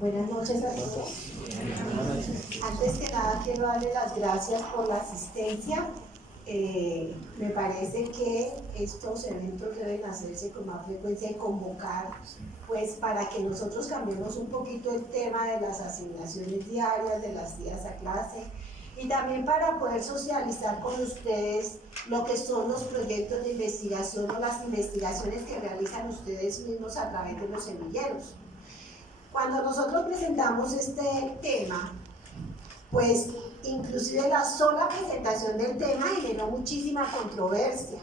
Buenas noches a todos. Antes que nada quiero darle las gracias por la asistencia. Me parece que estos eventos deben hacerse con más frecuencia y convocar, pues, para que nosotros cambiemos un poquito el tema de las asignaciones diarias, de las días a clase, y también para poder socializar con ustedes lo que son los proyectos de investigación o las investigaciones que realizan ustedes mismos a través de los semilleros. Cuando nosotros presentamos este tema, pues inclusive la sola presentación del tema generó muchísima controversia,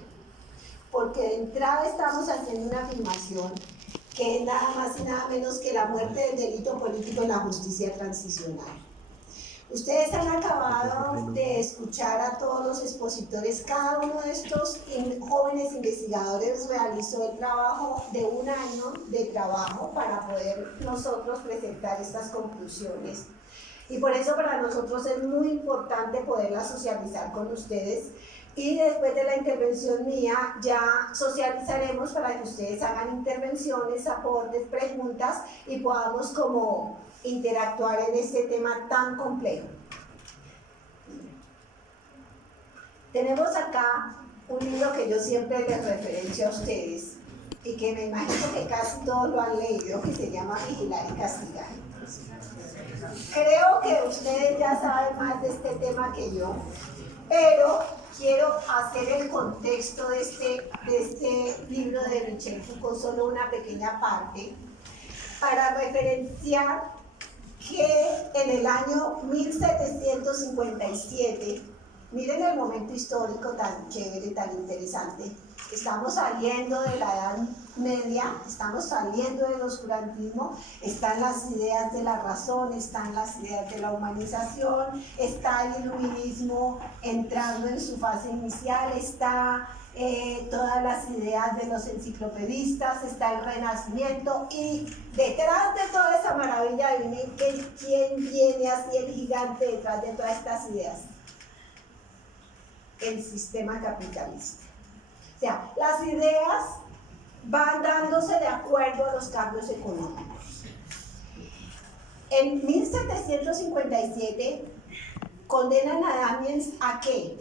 porque de entrada estamos haciendo una afirmación que es nada más y nada menos que la muerte del delito político en la justicia transicional. Ustedes han acabado de escuchar a todos los expositores. Cada uno de estos jóvenes investigadores realizó el trabajo de un año de trabajo para poder nosotros presentar estas conclusiones. Y por eso para nosotros es muy importante poderlas socializar con ustedes. Y después de la intervención mía ya socializaremos para que ustedes hagan intervenciones, aportes, preguntas y podamos como interactuar en este tema tan complejo. Tenemos acá un libro que yo siempre les referencio a ustedes y que me imagino que casi todos lo han leído, que se llama Vigilar y Castigar. Creo que ustedes ya saben más de este tema que yo, pero quiero hacer el contexto de este libro de Michel Foucault, solo una pequeña parte, para referenciar que en el año 1757, miren el momento histórico tan chévere, tan interesante, estamos saliendo de la Edad Media, estamos saliendo del oscurantismo, están las ideas de la razón, están las ideas de la humanización, está el iluminismo entrando en su fase inicial, está todas las ideas de los enciclopedistas, está el Renacimiento, y detrás de toda esa maravilla, adivinen quién viene así el gigante detrás de todas estas ideas: el sistema capitalista. O sea, las ideas van dándose de acuerdo a los cambios económicos. En 1757 condenan a Damiens ¿a qué?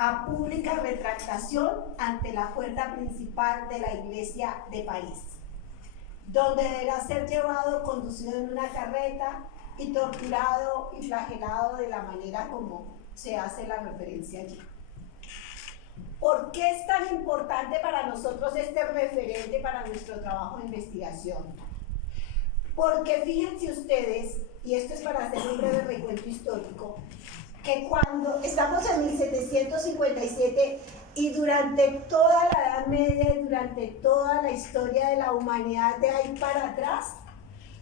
A pública retractación ante la puerta principal de la iglesia de París, donde deberá ser llevado, conducido en una carreta y torturado y flagelado de la manera como se hace la referencia allí. ¿Por qué es tan importante para nosotros este referente para nuestro trabajo de investigación? Porque fíjense ustedes, y esto es para hacer un breve recuento histórico, que cuando estamos en 1757 y durante toda la Edad Media y durante toda la historia de la humanidad de ahí para atrás,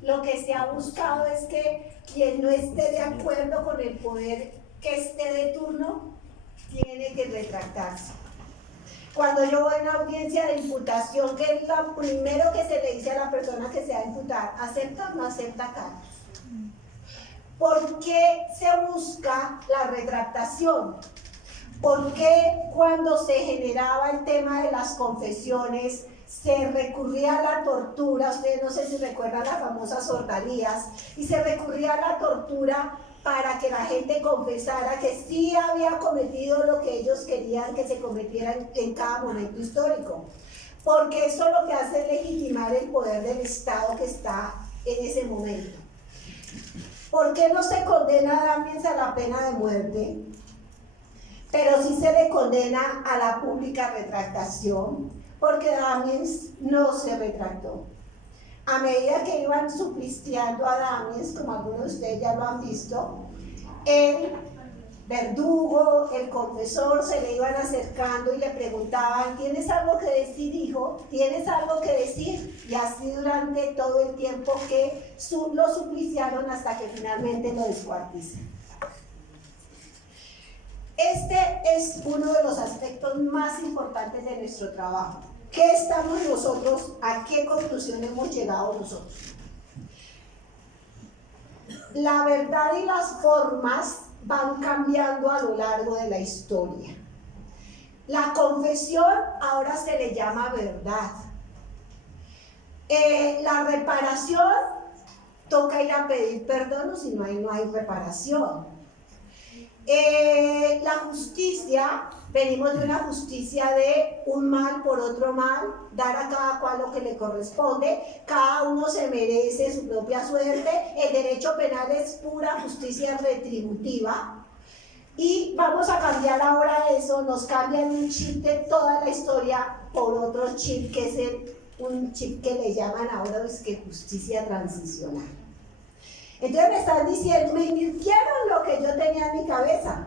lo que se ha buscado es que quien no esté de acuerdo con el poder que esté de turno tiene que retractarse. Cuando yo voy a una audiencia de imputación, ¿qué es lo primero que se le dice a la persona que se va a imputar? ¿Acepta o no acepta cargos? ¿Por qué se busca la retractación? ¿Por qué cuando se generaba el tema de las confesiones se recurría a la tortura? Ustedes no sé si recuerdan las famosas ordalías, y se recurría a la tortura para que la gente confesara que sí había cometido lo que ellos querían que se cometiera en cada momento histórico, porque eso lo que hace es legitimar el poder del Estado que está en ese momento. ¿Por qué no se condena a Damiens a la pena de muerte, pero sí se le condena a la pública retractación? Porque Damiens no se retractó. A medida que iban supliciando a Damiens, como algunos de ustedes ya lo han visto, el verdugo, el confesor se le iban acercando y le preguntaban: ¿tienes algo que decir, hijo? ¿Tienes algo que decir? Y así durante todo el tiempo que lo supliciaron hasta que finalmente lo descuartizan. Este es uno de los aspectos más importantes de nuestro trabajo. ¿Qué estamos nosotros? ¿A qué conclusión hemos llegado nosotros? La verdad y las formas van cambiando a lo largo de la historia. La confesión ahora se le llama verdad. La reparación toca ir a pedir perdón, o si no hay reparación. La justicia, venimos de una justicia de un mal por otro mal, dar a cada cual lo que le corresponde, cada uno se merece su propia suerte, el derecho penal es pura justicia retributiva, y vamos a cambiar ahora eso, nos cambian un chip de toda la historia por otro chip que es un chip que le llaman ahora es que justicia transicional. Entonces me están diciendo, me invirtieron lo que yo tenía en mi cabeza.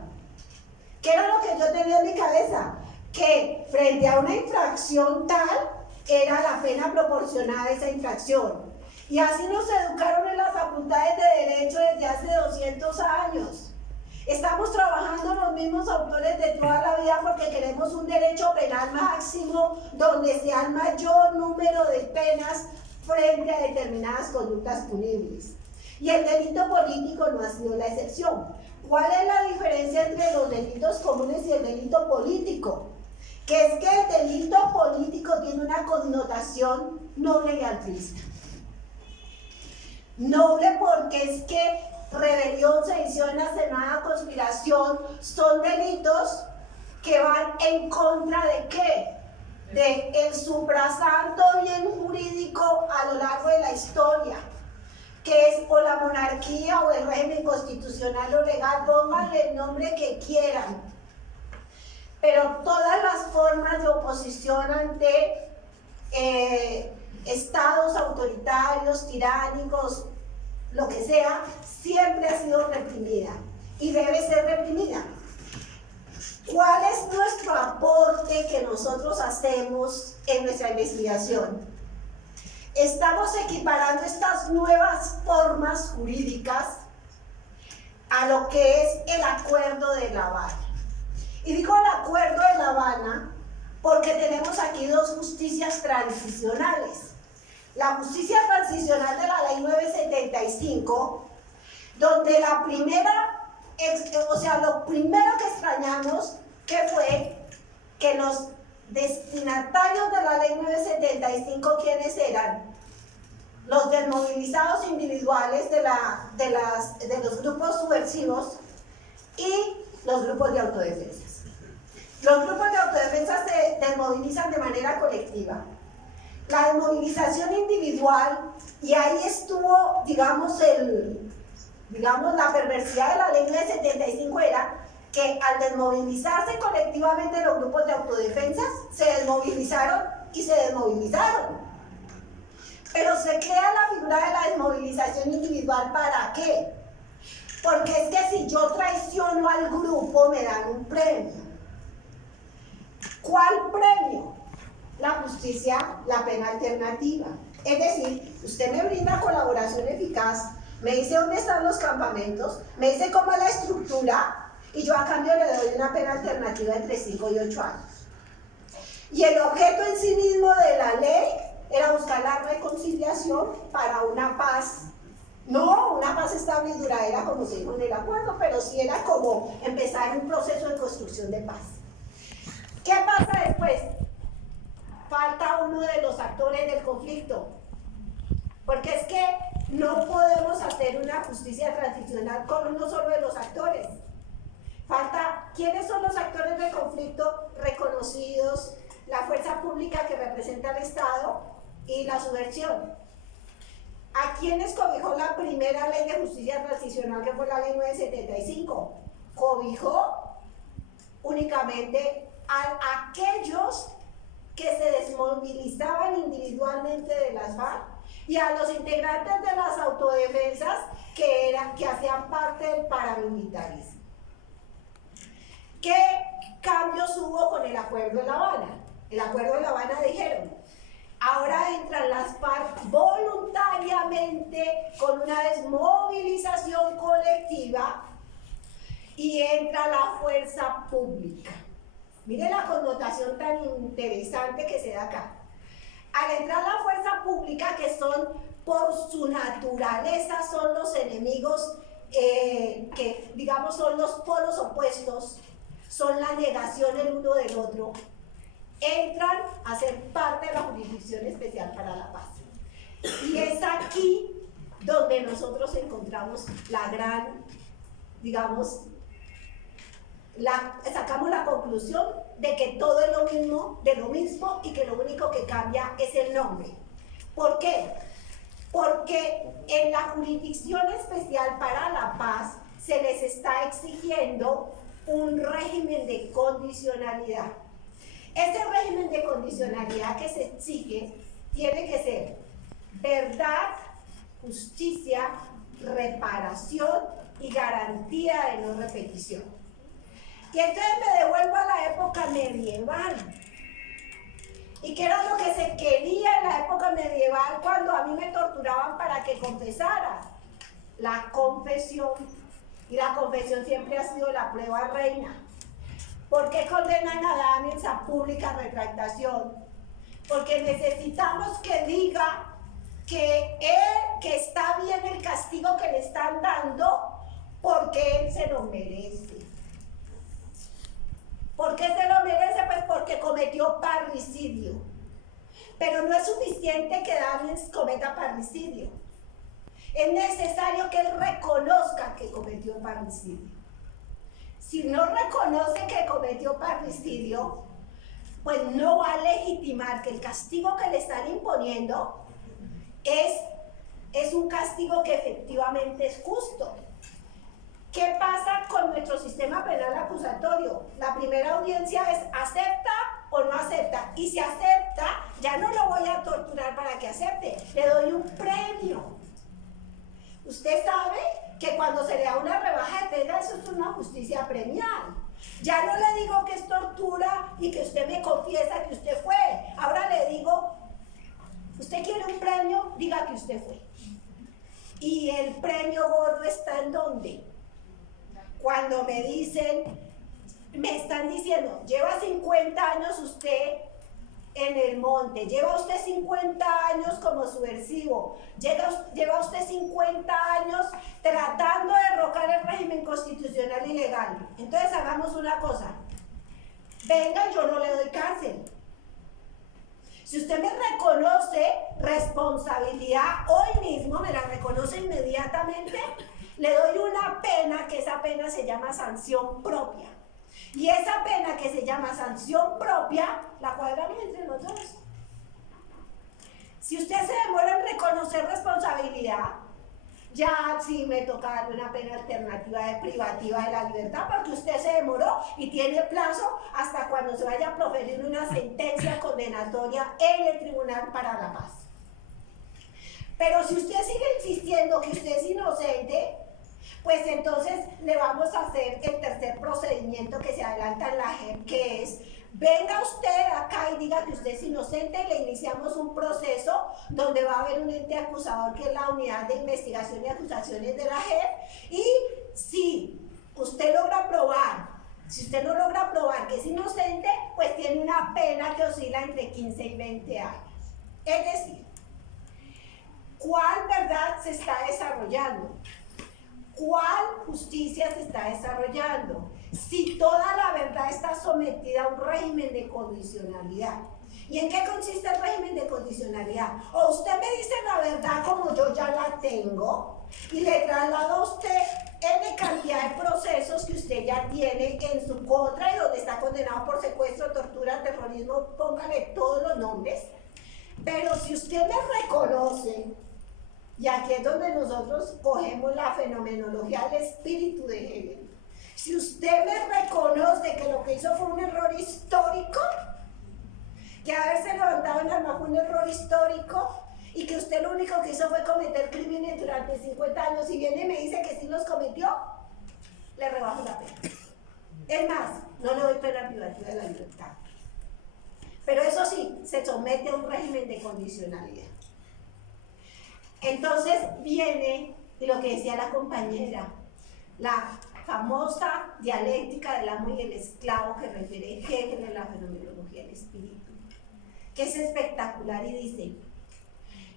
¿Qué era lo que yo tenía en mi cabeza? Que frente a una infracción tal, era la pena proporcionada a esa infracción. Y así nos educaron en las facultades de Derecho desde hace 200 años. Estamos trabajando los mismos autores de toda la vida porque queremos un derecho penal máximo donde sea el mayor número de penas frente a determinadas conductas punibles. Y el delito político no ha sido la excepción. ¿Cuál es la diferencia entre los delitos comunes y el delito político? Que es que el delito político tiene una connotación noble y altruista. Noble porque es que rebelión, sedición, acenada, conspiración son delitos que van en contra de ¿qué? De el suprasanto bien jurídico a lo largo de la historia, que es o la monarquía o el régimen constitucional o legal, pónganle el nombre que quieran, pero todas las formas de oposición ante estados autoritarios, tiránicos, lo que sea, siempre ha sido reprimida y debe ser reprimida. ¿Cuál es nuestro aporte que nosotros hacemos en nuestra investigación? Estamos equiparando estas nuevas formas jurídicas a lo que es el Acuerdo de La Habana. Y digo el Acuerdo de La Habana porque tenemos aquí dos justicias transicionales. La justicia transicional de la Ley 975, donde la primera, lo primero que extrañamos, que fue que los destinatarios de la Ley 975, ¿quiénes eran? Los desmovilizados individuales de los grupos subversivos y los grupos de autodefensa. Los grupos de autodefensa se desmovilizan de manera colectiva. La desmovilización individual, y ahí estuvo, digamos, la perversidad de la Ley 975 era que al desmovilizarse colectivamente los grupos de autodefensa, se desmovilizaron y se desmovilizaron. Pero se crea la figura de la desmovilización individual, ¿para qué? Porque es que si yo traiciono al grupo me dan un premio. ¿Cuál premio? La justicia, la pena alternativa. Es decir, usted me brinda colaboración eficaz, me dice dónde están los campamentos, me dice cómo es la estructura, y yo a cambio le doy una pena alternativa entre 5 y 8 años. Y el objeto en sí mismo de la ley era buscar la reconciliación para una paz, no una paz estable y duradera como se dijo en el acuerdo, pero sí era como empezar un proceso de construcción de paz. ¿Qué pasa después? Falta uno de los actores del conflicto, porque es que no podemos hacer una justicia transicional con uno solo de los actores. Falta, ¿quiénes son los actores del conflicto reconocidos? La fuerza pública que representa al Estado y la subversión. ¿A quiénes cobijó la primera ley de justicia transicional, que fue la ley 975? Cobijó únicamente a aquellos que se desmovilizaban individualmente de las FARC y a los integrantes de las autodefensas que hacían parte del paramilitarismo. ¿Qué cambios hubo con el Acuerdo de La Habana? El Acuerdo de La Habana dijeron, ahora entran las FARC voluntariamente con una desmovilización colectiva y entra la fuerza pública. Miren la connotación tan interesante que se da acá. Al entrar la fuerza pública, que son por su naturaleza, son los enemigos que digamos son los polos opuestos, son la negación el uno del otro, entran a ser parte de la Jurisdicción Especial para la Paz. Y es aquí donde nosotros encontramos la gran, digamos, sacamos la conclusión de que todo es de lo mismo y que lo único que cambia es el nombre. ¿Por qué? Porque en la Jurisdicción Especial para la Paz se les está exigiendo un régimen de condicionalidad. Ese régimen de condicionalidad que se exige tiene que ser verdad, justicia, reparación y garantía de no repetición. Y entonces me devuelvo a la época medieval. ¿Y qué era lo que se quería en la época medieval cuando a mí me torturaban para que confesara? La confesión. Y la confesión siempre ha sido la prueba reina. ¿Por qué condenan a Adán en esa pública retractación? Porque necesitamos que diga que está bien el castigo que le están dando porque él se lo merece. ¿Por qué se lo merece? Pues porque cometió parricidio. Pero no es suficiente que Daniel cometa parricidio. Es necesario que él reconozca que cometió parricidio. Si no reconoce que cometió parricidio, pues no va a legitimar que el castigo que le están imponiendo es un castigo que efectivamente es justo. ¿Qué pasa con nuestro sistema penal acusatorio? La primera audiencia es ¿acepta o no acepta? Y si acepta, ya no lo voy a torturar para que acepte, le doy un premio. Usted sabe que cuando se le da una rebaja de pena, eso es una justicia premial. Ya no le digo que es tortura y que usted me confiesa que usted fue. Ahora le digo, ¿usted quiere un premio? Diga que usted fue. ¿Y el premio gordo está en dónde? Cuando me están diciendo, lleva 50 años usted en el monte, lleva usted 50 años como subversivo, lleva usted 50 años tratando de derrocar el régimen constitucional y legal. Entonces hagamos una cosa, venga, yo no le doy cárcel. Si usted me reconoce responsabilidad hoy mismo, me la reconoce inmediatamente, le doy una pena, que esa pena se llama sanción propia. Y esa pena que se llama sanción propia, la cuadramos entre los dos. Si usted se demora en reconocer responsabilidad, ya sí me toca darle una pena alternativa de privativa de la libertad, porque usted se demoró y tiene plazo hasta cuando se vaya a proferir una sentencia condenatoria en el Tribunal para la Paz. Pero si usted sigue insistiendo que usted es inocente, pues entonces le vamos a hacer el tercer procedimiento que se adelanta en la JEP, que es, venga usted acá y diga que usted es inocente y le iniciamos un proceso donde va a haber un ente acusador que es la Unidad de Investigación y Acusaciones de la JEP, y si usted logra probar, si usted no logra probar que es inocente, pues tiene una pena que oscila entre 15 y 20 años. Es decir, ¿cuál verdad se está desarrollando? ¿Cuál justicia se está desarrollando? Si toda la verdad está sometida a un régimen de condicionalidad. ¿Y en qué consiste el régimen de condicionalidad? O usted me dice la verdad como yo ya la tengo y le traslado a usted N cantidad de procesos que usted ya tiene en su contra y donde está condenado por secuestro, tortura, terrorismo, póngale todos los nombres. Pero si usted me reconoce, y aquí es donde nosotros cogemos la fenomenología del espíritu de Hegel. Si usted me reconoce que lo que hizo fue un error histórico, que haberse levantado en armas fue un error histórico, y que usted lo único que hizo fue cometer crímenes durante 50 años, y viene y me dice que sí los cometió, le rebajo la pena. Es más, no le doy pena privativa de la libertad. Pero eso sí, se somete a un régimen de condicionalidad. Entonces viene lo que decía la compañera, la famosa dialéctica del amo y el esclavo que refiere Hegel en la fenomenología del espíritu, que es espectacular y dice,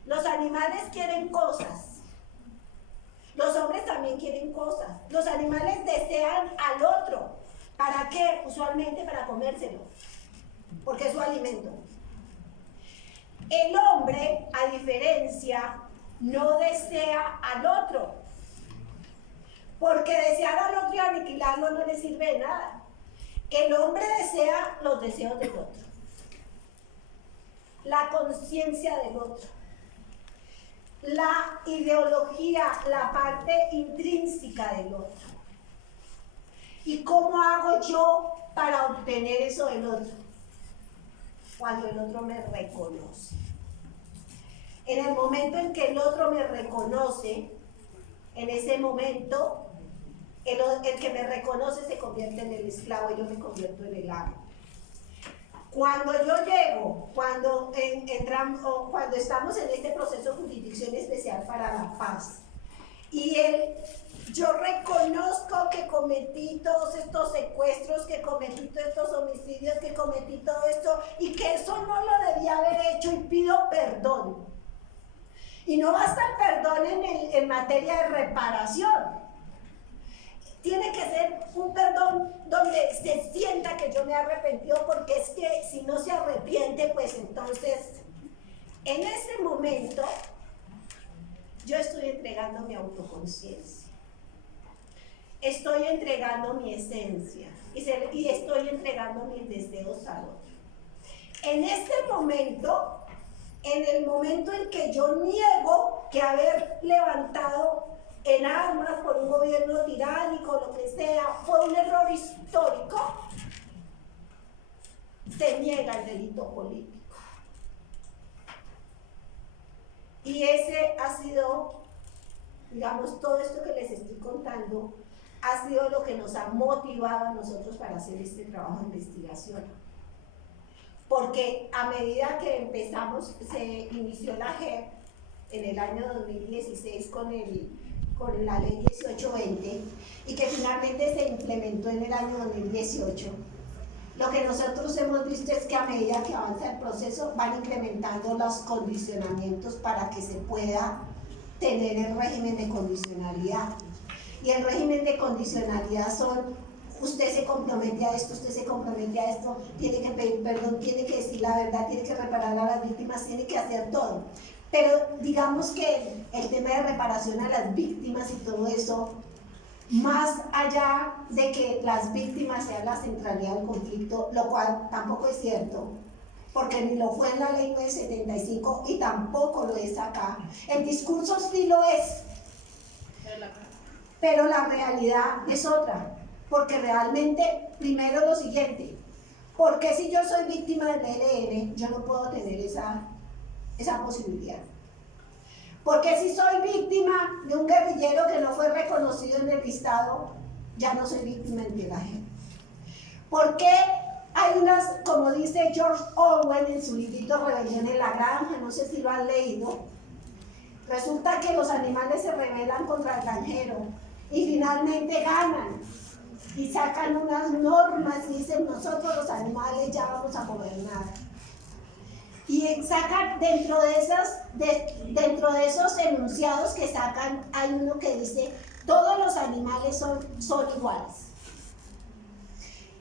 los animales quieren cosas, los hombres también quieren cosas, los animales desean al otro, ¿para qué? Usualmente para comérselo, porque es su alimento. El hombre, a diferencia no desea al otro. Porque desear al otro y aniquilarlo no le sirve de nada. El hombre desea los deseos del otro, la conciencia del otro, la ideología, la parte intrínseca del otro. ¿Y cómo hago yo para obtener eso del otro? Cuando el otro me reconoce. En el momento en que el otro me reconoce, en ese momento, el que me reconoce se convierte en el esclavo y yo me convierto en el amo. Cuando yo llego, cuando estamos en este proceso de jurisdicción especial para la paz, y yo reconozco que cometí todos estos secuestros, que cometí todos estos homicidios, que cometí todo esto, y que eso no lo debía haber hecho, y pido perdón. Y no basta el perdón en materia de reparación. Tiene que ser un perdón donde se sienta que yo me he arrepentido, porque es que si no se arrepiente, pues entonces, en ese momento, yo estoy entregando mi autoconciencia. Estoy entregando mi esencia y estoy entregando mis deseos al otro. En este momento, en el momento en que yo niego que haber levantado en armas por un gobierno tiránico, lo que sea, fue un error histórico, se niega el delito político. Y ese ha sido, digamos, todo esto que les estoy contando, ha sido lo que nos ha motivado a nosotros para hacer este trabajo de investigación. Porque a medida que empezamos, se inició la JEP en el año 2016 con la ley 1820 y que finalmente se implementó en el año 2018. Lo que nosotros hemos visto es que a medida que avanza el proceso van incrementando los condicionamientos para que se pueda tener el régimen de condicionalidad. Y el régimen de condicionalidad son: usted se compromete a esto, usted se compromete a esto, tiene que pedir perdón, tiene que decir la verdad, tiene que reparar a las víctimas, tiene que hacer todo. Pero digamos que el tema de reparación a las víctimas y todo eso, más allá de que las víctimas sean la centralidad del conflicto, lo cual tampoco es cierto, porque ni lo fue en la ley 975 y tampoco lo es acá. El discurso sí lo es, pero la realidad es otra, porque realmente, primero lo siguiente: ¿por qué si yo soy víctima del ELN yo no puedo tener esa posibilidad? Porque si soy víctima de un guerrillero que no fue reconocido en el listado, ya no soy víctima en la gente? ¿Por qué hay unas, como dice George Orwell en su librito Rebelión en la Granja, no sé si lo han leído? Resulta que los animales se rebelan contra el granjero y finalmente ganan y sacan unas normas y dicen: nosotros los animales ya vamos a gobernar. Y sacan dentro de esos enunciados que sacan, hay uno que dice: todos los animales son iguales.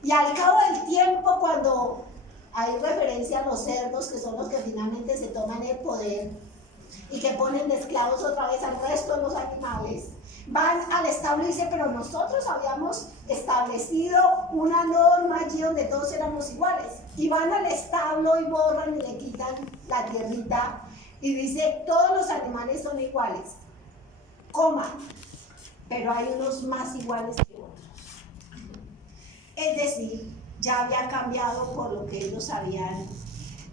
Y al cabo del tiempo, cuando hay referencia a los cerdos, que son los que finalmente se toman el poder y que ponen de esclavos otra vez al resto de los animales, van al establo y dicen: pero nosotros habíamos establecido una norma allí donde todos éramos iguales. Y van al establo y borran y le quitan la tierrita y dice: todos los animales son iguales, coma, pero hay unos más iguales que otros. Es decir, ya había cambiado por lo que ellos habían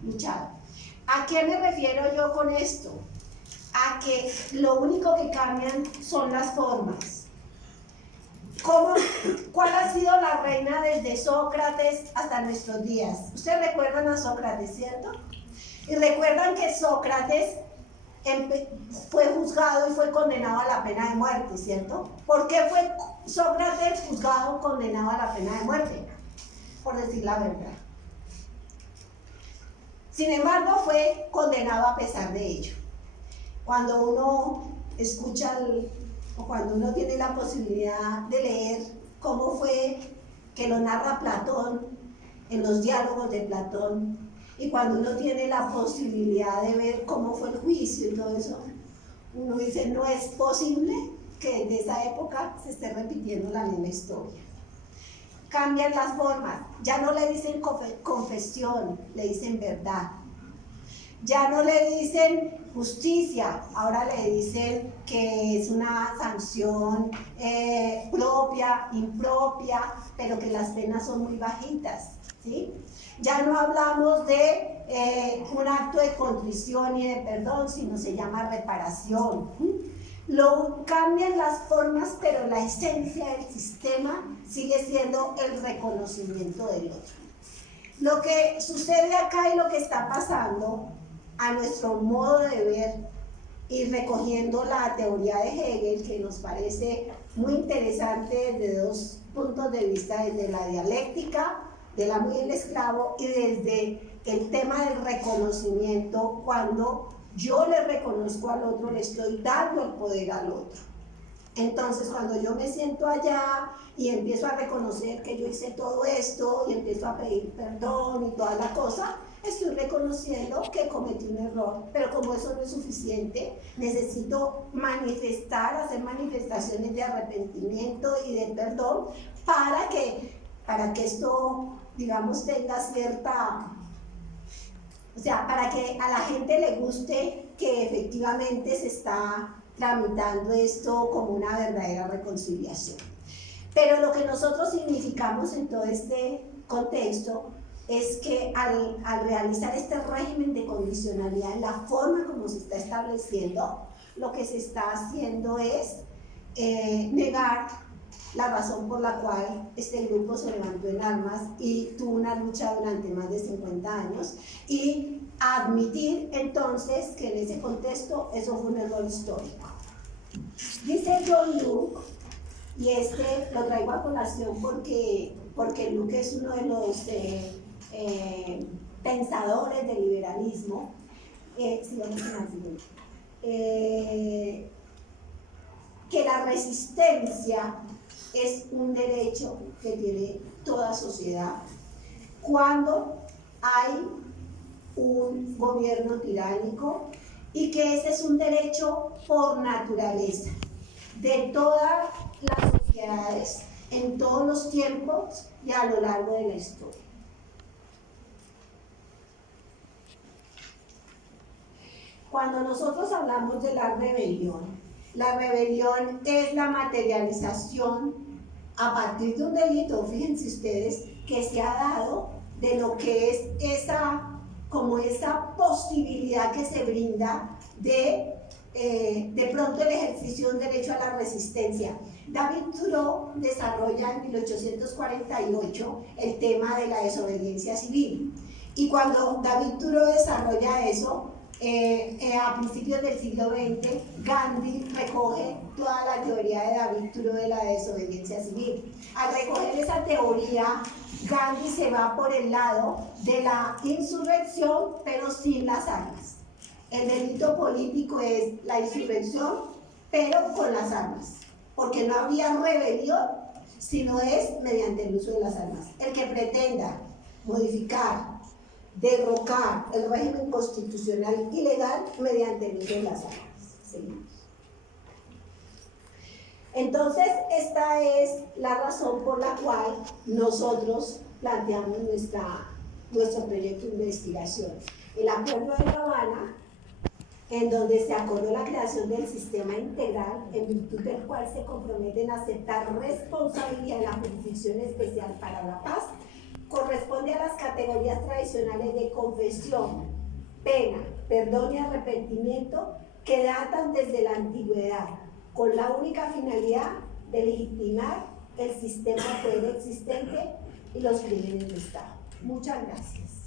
luchado. ¿A qué me refiero yo con esto? A que lo único que cambian son las formas. ¿Cuál ha sido la reina desde Sócrates hasta nuestros días? Ustedes recuerdan a Sócrates, ¿cierto? Y recuerdan que Sócrates fue juzgado y fue condenado a la pena de muerte, ¿cierto? ¿Por qué fue Sócrates juzgado, condenado a la pena de muerte? Por decir la verdad. Sin embargo, fue condenado a pesar de ello. Cuando uno escucha o cuando uno tiene la posibilidad de leer cómo fue que lo narra Platón en los diálogos de Platón, y cuando uno tiene la posibilidad de ver cómo fue el juicio y todo eso, uno dice, no es posible que desde esa época se esté repitiendo la misma historia. Cambian las formas, ya no le dicen confesión, le dicen verdad. Ya no le dicen justicia, ahora le dicen que es una sanción propia, impropia, pero que las penas son muy bajitas, ¿sí? Ya no hablamos de un acto de contrición y de perdón, sino se llama reparación. Lo cambian las formas, pero la esencia del sistema sigue siendo el reconocimiento del otro. Lo que sucede acá y lo que está pasando a nuestro modo de ver y recogiendo la teoría de Hegel, que nos parece muy interesante desde dos puntos de vista, desde la dialéctica del amo y el esclavo y desde el tema del reconocimiento. Cuando yo le reconozco al otro, le estoy dando el poder al otro. Entonces, cuando yo me siento allá y empiezo a reconocer que yo hice todo esto y empiezo a pedir perdón y toda la cosa, estoy reconociendo que cometí un error, pero como eso no es suficiente, necesito manifestar, hacer manifestaciones de arrepentimiento y de perdón para que esto, digamos, tenga cierta, o sea, para que a la gente le guste que efectivamente se está tramitando esto como una verdadera reconciliación. Pero lo que nosotros significamos en todo este contexto es que al realizar este régimen de condicionalidad en la forma como se está estableciendo, lo que se está haciendo es negar la razón por la cual este grupo se levantó en armas y tuvo una lucha durante más de 50 años y admitir entonces que en ese contexto eso fue un error histórico. Dice John Locke, y este lo traigo a colación porque Locke es uno de los pensadores del liberalismo, que la resistencia es un derecho que tiene toda sociedad cuando hay un gobierno tiránico y que ese es un derecho por naturaleza de todas las sociedades en todos los tiempos y a lo largo de la historia. Cuando nosotros hablamos de la rebelión es la materialización a partir de un delito, fíjense ustedes, que se ha dado de lo que es esa posibilidad que se brinda de pronto el ejercicio de un derecho a la resistencia. David Thoreau desarrolla en 1848 el tema de la desobediencia civil, y cuando David Thoreau desarrolla eso, a principios del siglo XX, Gandhi recoge toda la teoría de David Thoreau de la desobediencia civil. Al recoger esa teoría, Gandhi se va por el lado de la insurrección, pero sin las armas. El delito político es la insurrección, pero con las armas, porque no habría rebelión si no es mediante el uso de las armas. El que pretenda modificar, derrocar el régimen constitucional ilegal mediante el uso de las armas. ¿Sí? Entonces, esta es la razón por la cual nosotros planteamos nuestro proyecto de investigación. El Acuerdo de La Habana, en donde se acordó la creación del sistema integral, en virtud del cual se comprometen a aceptar responsabilidad en la Jurisdicción Especial para la Paz, corresponde a las categorías tradicionales de confesión, pena, perdón y arrepentimiento que datan desde la antigüedad, con la única finalidad de legitimar el sistema de poder existente y los crímenes de Estado. Muchas gracias.